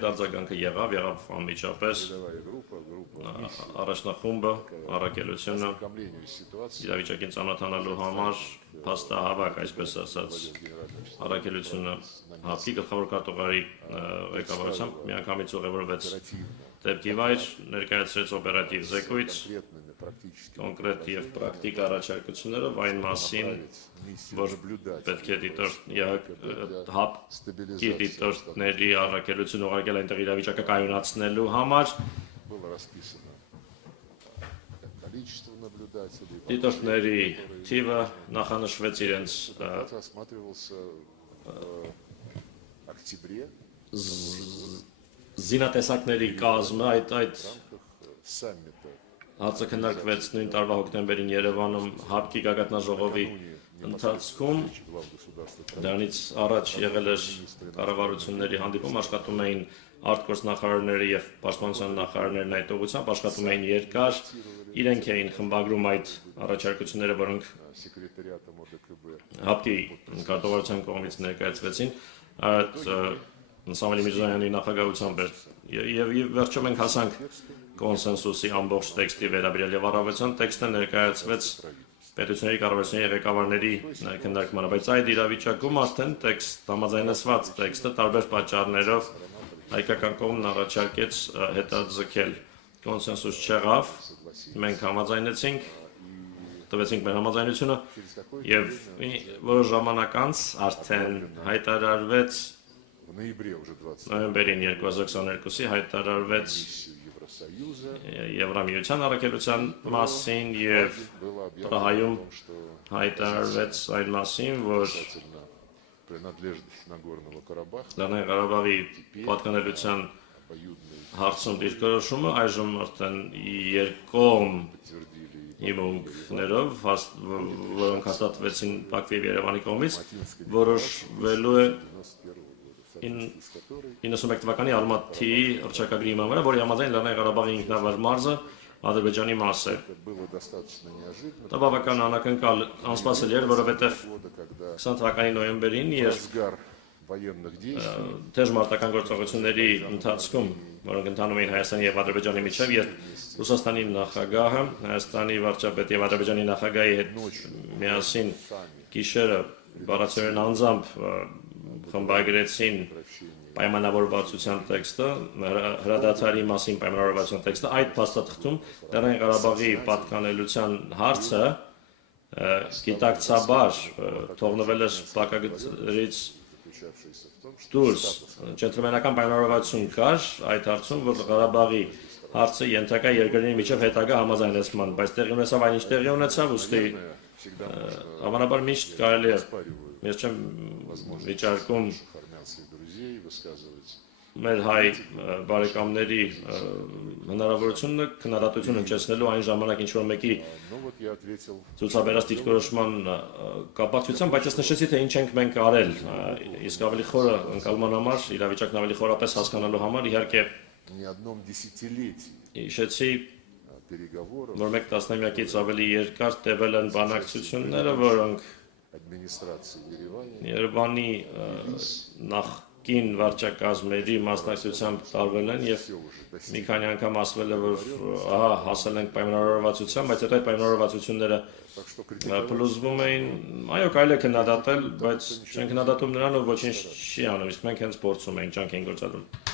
այդ արձագանքը եղավ անմիջապես առաջնախումբը, առաքելությունը իրավիճակին ծանոթանալու համար փաստահավաք, այսպես ասած, առաքելությունը ՀԱՊԿ-ի գլխավոր քարտուղարի ղեկավարությամբ միանգամից ուղևորվեց դեպքի վայր, ներկայացրեց օպերատիվ զեկույց, կոնկրետ և պրակտիկ առաջարկություններով այն մասին, որ պետք է ՀԱՊԿ-ի դիտորդների առաքելություն ուղարկել այնտեղ իրավիճակը կայունացնելու համար, դիտորդների թիվը նախանշվեց իրենց զինատեսակների կազմը, այդ հարցը քննարկվեց նույն տարվա հոկտեմբերին Երևանում ՀԱՊԿ-ի գագաթնաժողովի ընթացքում, դրանից առաջ եղել էր կառավարությունների հանդիպում, աշխատում էին արտգործնախարարները և պաշտպանության նախարարներն այդ ուղղությամբ, աշխատում էին երկար, իրենք էին խմբագրում այդ առաջարկությունները, որոնք ՀԱՊԿ-ի կառավարության կողմից ներկայացվեցին, Սամվել Միրզոյանի նախագահությամբ էր, և վերջում մենք հասանք կոնսենսուսի ամբողջ տեքստի վերաբերյալ և առավելության տեքստը ներկայացվեց պետությունների կառավարությունների ղեկավարների քննարկմանը, բայց այդ իրավիճակում արդեն համաձայնեցված տեքստը տարբեր պատճառներով հայկական կողմն առաջարկեց հետաձգել, կոնսենսուս չեղավ, մենք համաձայնեցինք, տվեցինք մեր համաձայնությունը և որոշ ժամանակ անց արդեն հայտարարվեց նոյեմբերին 2022-ի հայտարարվեց Եվրամիության առաքելության մասին և Պրահայում հայտարարվեց այն մասին, որ Լեռնային Ղարաբաղի պատկանելիության հարցում դիրքորոշումը այժմ արդեն երկկողմ հիմունքներով, որոնք հաստատվեցին Բաքվի և Երևանի կողմից, որոշվելու է 91 թվականի Ալմատիի հռչակագրի հիման վրա, որի համաձայն Լեռնային Ղարաբաղի ինքնավար մարզը Ադրբեջանի մաս է։ Դա բավական անակնկալ անսպասելի էր, որովհետև 20 թվականի նոյեմբերին թեժ մարտական գործողությունների ընթացքում, որոնք ընթանում էին Հայաստանի և Ադրբեջանի միջև, երբ Ռուսաստանի նախագահը Հայաստանի վարչապետի և Ադրբեջանի նախագահի հետ միասին գիշերը բառացիորեն անձամբ խմբագրեցին պայմանավորվածության տեքստը, հրադադարի մասին պայմանավորվածության տեքստը, այդ փաստաթղթում Լեռնային Ղարաբաղի պատկանելության հարցը գիտակցաբար թողնվել էր փակագծերից դուրս, ջենտլմենական պայմանավորվածություն կար այդ հարցում, որ Ղարաբաղի հարցը ենթակա երկրների միջև հետագա համաձայնեցման, բայց տեղի ունեցավ այնինչ տեղի ունեցավ, ուստի հավանաբար միշտ կարելի է, ես չեմ վիճարկում մեր հայ բարեկամների հնարավորությունը քննադատություն հնչեցնելու այն ժամանակ ինչ-որ մեկի ցուցաբերած դիրքորոշման կապակցությամբ, բայց ես նշեցի, թե ինչ ենք մենք արել, իսկ ավելի խորը ընկալման համար, իրավիճակն ավելի խորապես հասկանալու համար, իհարկե հիշեցի, որ մեկ տասնամյակից ավելի երկար տևել են բանակցությունները, որոնք Երևանի նախկին վարչակազմերի մասնակցությամբ տարվել են և մի քանի անգամ ասվել է, որ հասել ենք պայմանավորվածության, բայց հետո այդ պայմանավորվածությունները փլուզվում էին, այո, կարելի է քննադատել, բայց չեն քննադատում նրան, ով ոչինչ չի անում, իսկ մենք հենց փորձում ենք, ջանք ենք գործադրում։